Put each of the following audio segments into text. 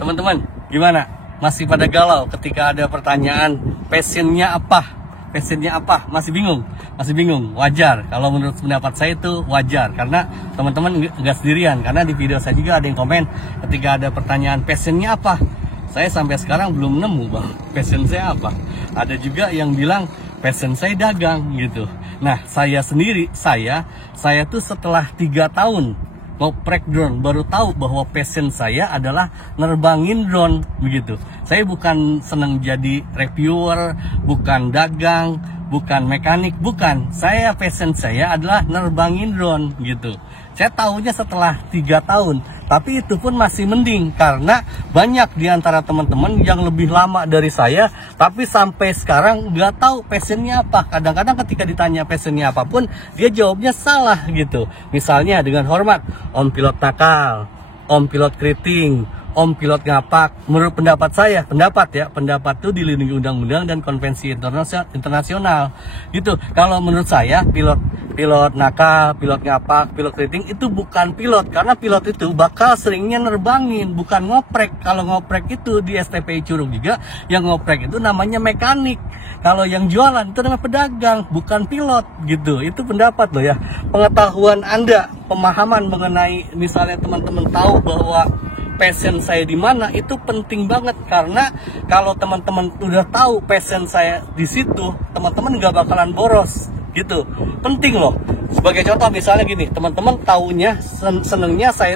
Teman-teman, gimana? Masih pada galau ketika ada pertanyaan passionnya apa? Passionnya apa? Masih bingung? Masih bingung? Wajar. Kalau menurut pendapat saya itu wajar. Karena teman-teman nggak sendirian. Karena di video saya juga ada yang komen ketika ada pertanyaan passionnya apa? Saya sampai sekarang belum nemu bang, passion saya apa. Ada juga yang bilang passion saya dagang gitu. Nah, saya sendiri, saya tuh setelah 3 tahun ngoprek drone baru tahu bahwa passion saya adalah nerbangin drone begitu. Saya bukan senang jadi reviewer, bukan dagang, bukan mekanik, bukan. Saya passion saya adalah nerbangin drone gitu. Saya tahunya setelah 3 tahun. Tapi itu pun masih mending karena banyak di antara teman-teman yang lebih lama dari saya tapi sampai sekarang nggak tahu passionnya apa. Kadang-kadang ketika ditanya passionnya apapun dia jawabnya salah gitu. Misalnya dengan hormat, Om pilot nakal, Om pilot keriting, Om pilot ngapak. Menurut pendapat saya, pendapat itu dilindungi undang-undang dan konvensi internasional gitu. Kalau menurut saya pilot nakal, pilot ngapak, pilot keriting itu bukan pilot, karena pilot itu bakal seringnya nerbangin, bukan ngoprek. Kalau ngoprek itu di STPI Curug juga, yang ngoprek itu namanya mekanik. Kalau yang jualan itu namanya pedagang, bukan pilot gitu. Itu pendapat loh ya. Pengetahuan Anda, pemahaman mengenai misalnya teman-teman tahu bahwa passion saya di mana itu penting banget, karena kalau teman-teman udah tahu passion saya di situ, teman-teman nggak bakalan boros gitu. Penting loh. Sebagai contoh misalnya gini, teman-teman taunya senengnya saya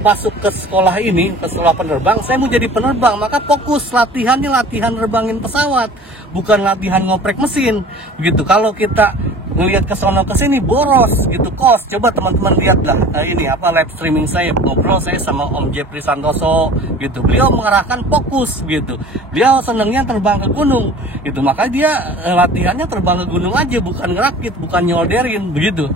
masuk ke sekolah ini, ke sekolah penerbang, saya mau jadi penerbang, maka fokus latihannya latihan nerbangin pesawat, bukan latihan ngoprek mesin begitu. Kalau kita ngelihat ke sono ke sini boros gitu, kos. Coba teman-teman lihatlah ini live streaming saya, ngobrol saya sama Om Jeffrey Santoso gitu. Beliau mengarahkan fokus gitu. Beliau senengnya terbang ke gunung gitu. Maka dia latihannya terbang ke gunung aja, bukan ngerakit, bukan nyolderin begitu.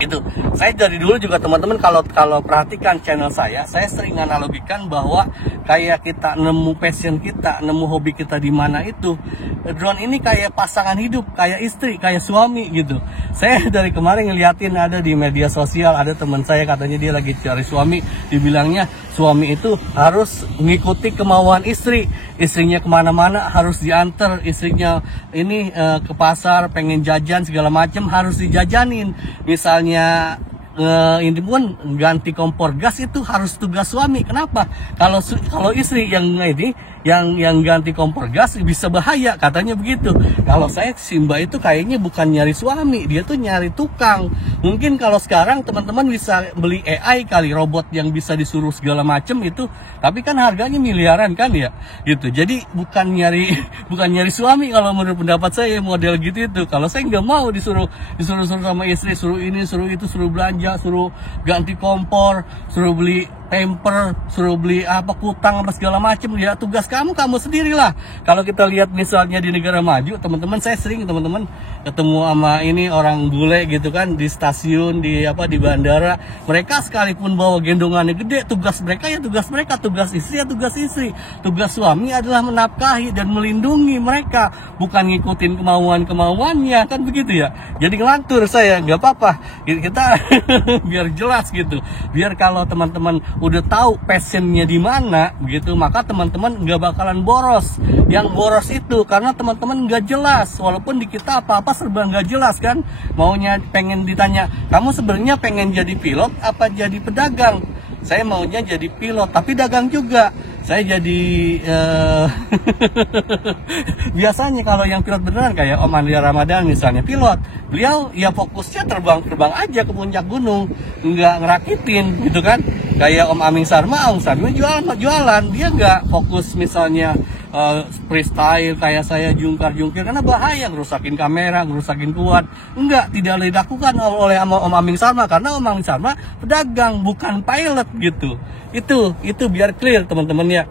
Itu saya dari dulu juga teman-teman kalau perhatikan channel saya sering analogikan bahwa kayak kita nemu passion kita, nemu hobi kita di mana itu, drone ini kayak pasangan hidup, kayak istri, kayak suami gitu. Saya dari kemarin ngeliatin ada di media sosial, ada teman saya katanya dia lagi cari suami, dibilangnya suami itu harus mengikuti kemauan istri, istrinya kemana-mana harus diantar, istrinya ini ke pasar pengen jajan segala macam harus dijajanin. Misalnya ini pun ganti kompor gas itu harus tugas suami. Kenapa? Kalau istri yang ganti kompor gas bisa bahaya katanya begitu. Kalau saya Simba itu kayaknya bukan nyari suami, dia tuh nyari tukang. Mungkin kalau sekarang teman-teman bisa beli AI kali, robot yang bisa disuruh segala macam itu, tapi kan harganya miliaran kan ya gitu. Jadi bukan nyari suami kalau menurut pendapat saya model gitu itu. Kalau saya nggak mau disuruh sama istri, suruh ini suruh itu, suruh belanja, suruh ganti kompor, suruh beli temper, suruh beli kutang apa segala macam. Ya tugas kamu sendirilah. Kalau kita lihat misalnya di negara maju, teman-teman saya sering ketemu sama ini orang bule gitu kan di stasiun, di bandara. Mereka sekalipun bawa gendongannya gede, tugas mereka, tugas istri ya tugas istri. Tugas suami adalah menafkahi dan melindungi mereka, bukan ngikutin kemauannya kan begitu ya. Jadi ngelantur saya, nggak apa-apa. Kita biar jelas gitu. Biar kalau teman-teman udah tahu passionnya di mana gitu, maka teman-teman nggak bakalan boros. Yang boros itu karena teman-teman nggak jelas. Walaupun di kita apa-apa serba nggak jelas kan. Maunya pengen ditanya, kamu sebenarnya pengen jadi pilot apa jadi pedagang? Saya maunya jadi pilot, tapi dagang juga. Saya jadi biasanya kalau yang pilot beneran kayak Om Andrea Ramadan misalnya pilot, beliau ya fokusnya terbang aja ke puncak gunung, nggak ngerakitin gitu kan. Kayak Om Aming Sarma jualan, dia nggak fokus misalnya freestyle kayak saya jungkir karena bahaya, ngerusakin kamera, ngerusakin kuat. Tidak dilakukan oleh Om Aming Sarma karena Om Aming Sarma pedagang bukan pilot gitu. Itu biar clear teman-teman ya.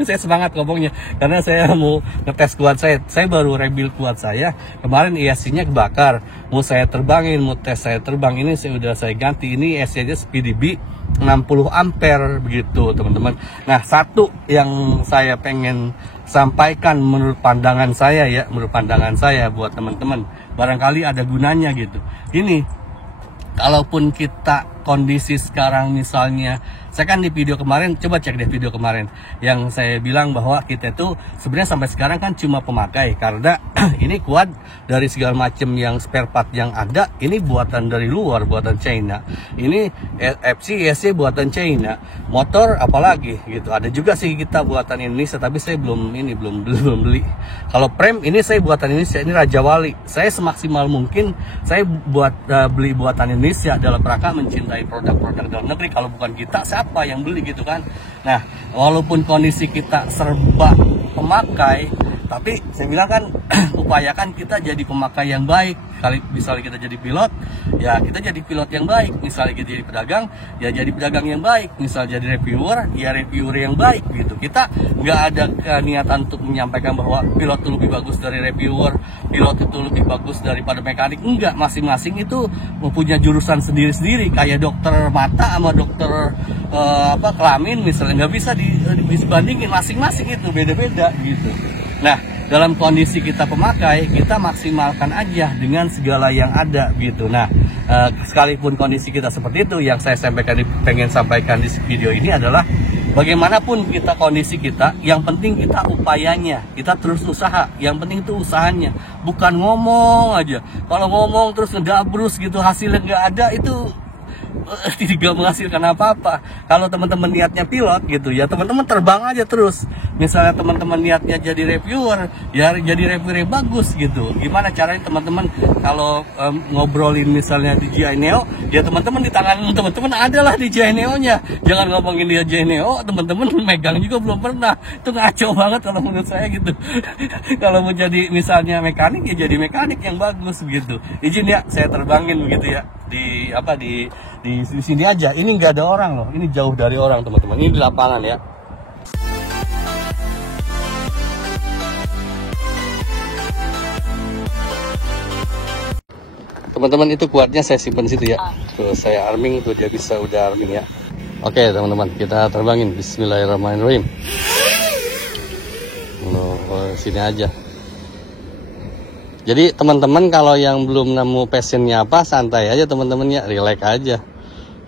Saya semangat ngomongnya karena saya mau ngetes kuat saya baru rebuild kuat saya kemarin. ESC-nya kebakar, mau saya terbangin, mau tes saya terbang, ini saya ganti. Ini ESC-nya PDB 60 ampere begitu teman-teman. Nah, satu yang saya pengen sampaikan menurut pandangan saya buat teman-teman, barangkali ada gunanya gitu. Ini kalaupun kita kondisi sekarang misalnya Saya kan di video kemarin, coba cek deh video kemarin yang saya bilang bahwa kita itu sebenarnya sampai sekarang kan cuma pemakai, karena ini kuat dari segala macam yang spare part yang ada ini buatan dari luar, buatan China. Ini FC ESC buatan China. Motor apalagi gitu. Ada juga sih kita buatan Indonesia, tapi saya belum beli. Kalau frame ini saya buatan Indonesia, ini Raja Wali. Saya semaksimal mungkin saya beli buatan Indonesia dalam rangka mencintai produk-produk dalam negeri. Kalau bukan kita, siapa yang beli gitu kan? Nah, walaupun kondisi kita serba pemakai, tapi saya bilang kan upayakan kita jadi pemakai yang baik. Kali misalnya kita jadi pilot, ya kita jadi pilot yang baik. Misalnya kita jadi pedagang, ya jadi pedagang yang baik. Misalnya jadi reviewer, ya reviewer yang baik gitu. Kita nggak ada niatan untuk menyampaikan bahwa pilot itu lebih bagus dari reviewer, pilot itu lebih bagus daripada mekanik. Enggak, masing-masing itu mempunyai jurusan sendiri-sendiri. Kayak dokter mata sama dokter kelamin misalnya, nggak bisa dibandingin, masing-masing itu beda-beda gitu. Nah, dalam kondisi kita pemakai, kita maksimalkan aja dengan segala yang ada gitu. Nah, sekalipun kondisi kita seperti itu, yang saya pengen sampaikan di video ini adalah bagaimanapun kita kondisi kita, yang penting kita upayanya, kita terus usaha. Yang penting itu usahanya, bukan ngomong aja. Kalau ngomong terus ngedabrus gitu, hasilnya nggak ada, itu tidak menghasilkan apa-apa. Kalau teman-teman niatnya pilot gitu, ya teman-teman terbang aja terus. Misalnya teman-teman niatnya jadi reviewer, ya jadi reviewer yang bagus gitu. Gimana caranya teman-teman kalau ngobrolin misalnya di DJI Neo, ya teman-teman di tangan teman-teman adalah DJI Neo-nya. Jangan ngomongin dia DJI Neo, teman-teman megang juga belum pernah. Itu ngaco banget kalau menurut saya gitu. Kalau mau jadi misalnya mekanik, ya jadi mekanik yang bagus gitu. Izin ya, saya terbangin begitu ya. Di sini aja. Ini nggak ada orang loh. Ini jauh dari orang teman-teman. Ini di lapangan ya. Teman-teman, itu kuatnya saya simpan situ ya. Tuh saya arming tuh, dia bisa udah arming ya. Oke teman-teman, kita terbangin. Bismillahirrahmanirrahim. Sini aja. Jadi teman-teman kalau yang belum nemu passionnya apa, santai aja teman-teman ya, relax aja.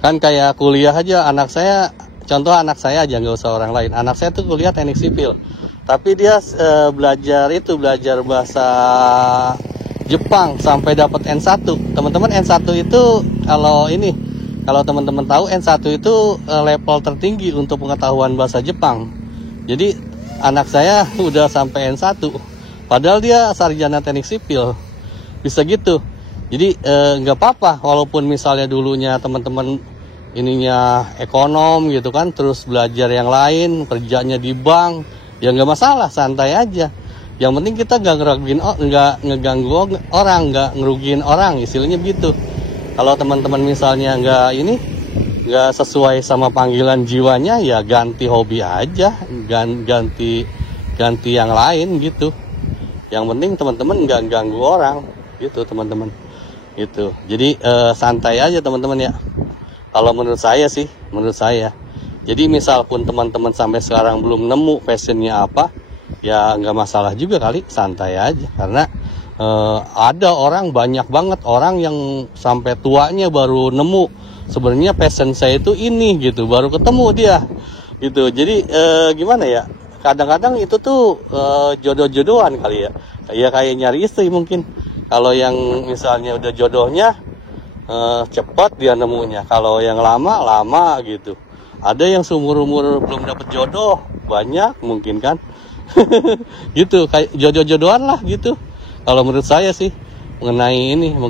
Kan kayak kuliah aja, anak saya, contoh anak saya aja, nggak usah orang lain. Anak saya tuh kuliah teknik sipil, tapi dia belajar bahasa Jepang sampai dapat N1. Teman-teman, N1 itu kalau teman-teman tahu, N1 itu level tertinggi untuk pengetahuan bahasa Jepang. Jadi anak saya udah sampai N1. Padahal dia sarjana teknik sipil, bisa gitu. Jadi nggak apa-apa, walaupun misalnya dulunya teman-teman ininya ekonom gitu kan, terus belajar yang lain, kerjanya di bank, ya nggak masalah, santai aja. Yang penting kita nggak ngeganggu orang, nggak ngerugiin orang, istilahnya begitu. Kalau teman-teman misalnya nggak sesuai sama panggilan jiwanya, ya ganti hobi aja, ganti yang lain gitu. Yang penting teman-teman nggak ganggu orang gitu teman-teman gitu. Jadi santai aja teman-teman ya. Kalau menurut saya sih, jadi misal pun teman-teman sampai sekarang belum nemu passionnya apa, ya nggak masalah juga kali, santai aja. Karena ada banyak banget orang yang sampai tuanya baru nemu sebenarnya passion saya itu ini gitu, baru ketemu dia gitu. Jadi gimana ya, kadang-kadang itu tuh jodoh-jodohan kali ya. Ya kayak nyari istri mungkin. Kalau yang misalnya udah jodohnya cepat dia nemunya. Kalau yang lama gitu. Ada yang seumur-umur belum dapet jodoh, banyak mungkin kan. Gitu, kayak jodoh-jodohan lah gitu. Kalau menurut saya sih mengenai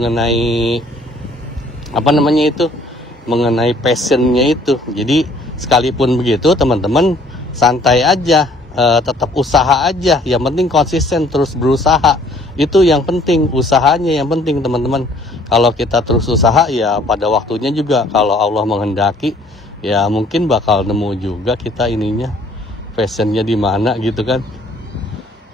passionnya itu. Jadi sekalipun begitu teman-teman santai aja. Tetap usaha aja, yang penting konsisten terus berusaha, itu yang penting, usahanya yang penting teman-teman. Kalau kita terus usaha, ya pada waktunya juga kalau Allah menghendaki, ya mungkin bakal nemu juga kita passionnya di mana gitu kan.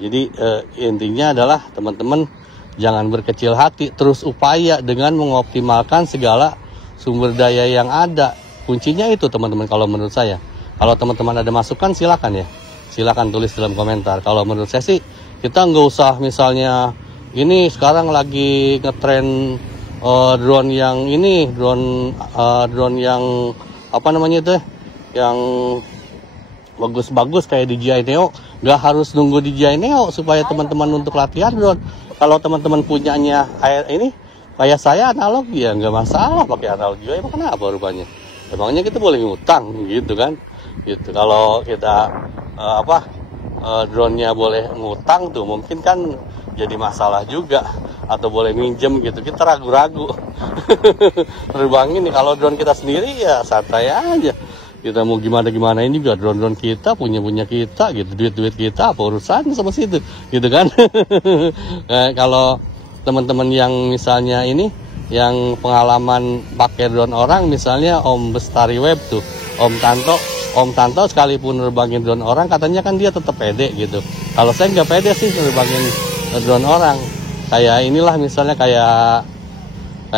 Jadi intinya adalah teman-teman jangan berkecil hati, terus upaya dengan mengoptimalkan segala sumber daya yang ada. Kuncinya itu teman-teman kalau menurut saya. Kalau teman-teman ada masukan silakan ya. Silakan tulis dalam komentar. Kalau menurut saya sih, kita nggak usah misalnya ini sekarang lagi ngetren drone yang yang bagus-bagus kayak DJI Neo, nggak harus nunggu DJI Neo supaya teman-teman untuk latihan drone. Kalau teman-teman punyanya ini kayak saya analog, ya nggak masalah pakai analog juga. Emang kenapa rupanya? Emangnya kita boleh ngutang gitu kan? Gitu. Kalau kita drone-nya boleh ngutang tuh mungkin kan jadi masalah juga, atau boleh minjem gitu, kita ragu-ragu. Terbangin nih, kalau drone kita sendiri ya santai aja. Kita mau gimana ini juga drone kita punya kita gitu, duit kita apa urusan sama situ gitu kan. Kalau teman-teman yang misalnya ini yang pengalaman pakai drone orang, misalnya Om Bestari Web tuh, Om Tanto sekalipun nerbangin drone orang katanya kan dia tetap pede gitu. Kalau saya nggak pede sih nerbangin drone orang. Kayak inilah misalnya kayak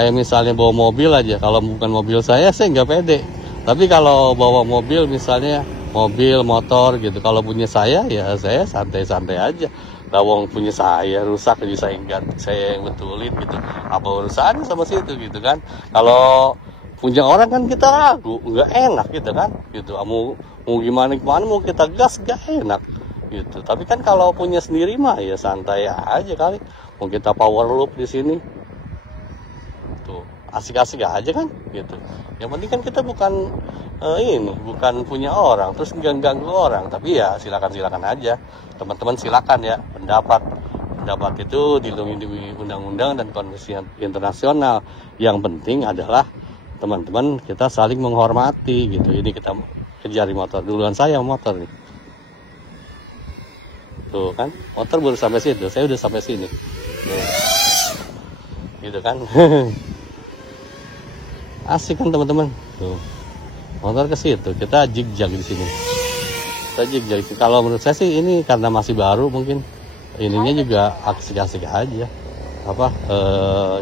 misalnya bawa mobil aja, kalau bukan mobil saya nggak pede. Tapi kalau bawa mobil misalnya mobil motor gitu, kalau punya saya ya saya santai-santai aja. Lawang punya saya rusak bisa saya yang betulin gitu, apa urusan sama situ gitu kan. Kalau punya orang kan kita ragu, nggak enak gitu kan gitu. Mau gimana mau kita gas nggak enak gitu. Tapi kan kalau punya sendiri mah ya santai aja kali. Mau kita power loop di sini tuh asik-asik aja kan gitu. Yang penting kan kita bukan bukan punya orang terus ganggu orang. Tapi ya silakan aja teman-teman, silakan ya pendapat itu dilindungi di undang-undang dan konvensi internasional. Yang penting adalah teman-teman kita saling menghormati gitu. Ini kita kejar di motor duluan, saya motor nih tuh kan, motor baru sampai situ, saya udah sampai sini gitu kan. Asik kan teman-teman tuh, motor ke situ, kita jig-jag di sini, Kalau menurut saya sih ini karena masih baru, mungkin ininya juga asik-asik aja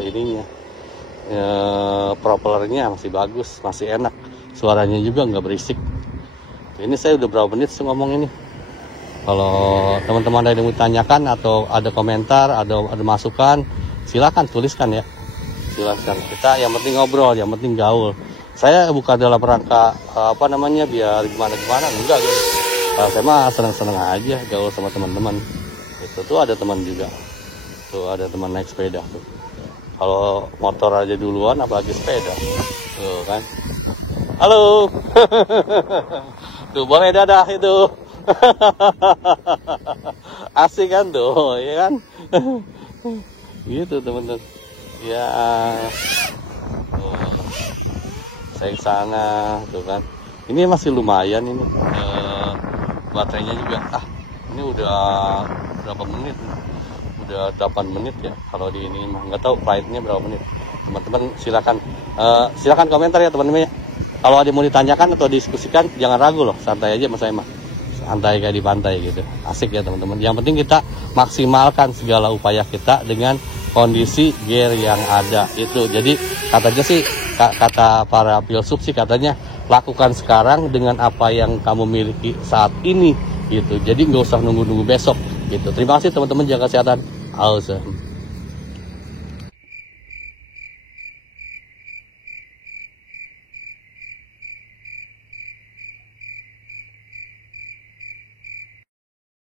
ininya propellernya masih bagus, masih enak, suaranya juga nggak berisik. Ini saya udah berapa menit sih ngomong ini. Kalau teman-teman ada yang mau tanyakan atau ada komentar, ada masukan, silakan tuliskan ya. Silakan. Kita yang penting ngobrol, yang penting gaul. Saya bukan dalam rangka biar gimana enggak gitu. Saya mah senang-senang aja gaul sama teman-teman. Itu tuh ada teman juga. Tuh ada teman naik sepeda tuh. Kalau motor aja duluan apalagi sepeda. Tuh kan. Halo. Tuh boleh dadah itu. Asik kan tuh, ya kan? Gitu teman-teman. Ya, saya sana tuh kan. Ini masih lumayan ini. Baterainya juga. Ini udah berapa menit? Udah 8 menit ya. Kalau di ini mah nggak tahu flightnya berapa menit. Teman-teman silakan komentar ya teman-teman ya. Kalau ada yang mau ditanyakan atau diskusikan, jangan ragu loh, santai aja sama saya mah. Santai kayak di pantai gitu. Asik ya teman-teman. Yang penting kita maksimalkan segala upaya kita dengan kondisi gear yang ada itu. Jadi katanya sih, kata para filsuf sih katanya, lakukan sekarang dengan apa yang kamu miliki saat ini gitu. Jadi nggak usah nunggu-nunggu besok gitu. Terima kasih teman-teman, jaga kesehatan. Awesome.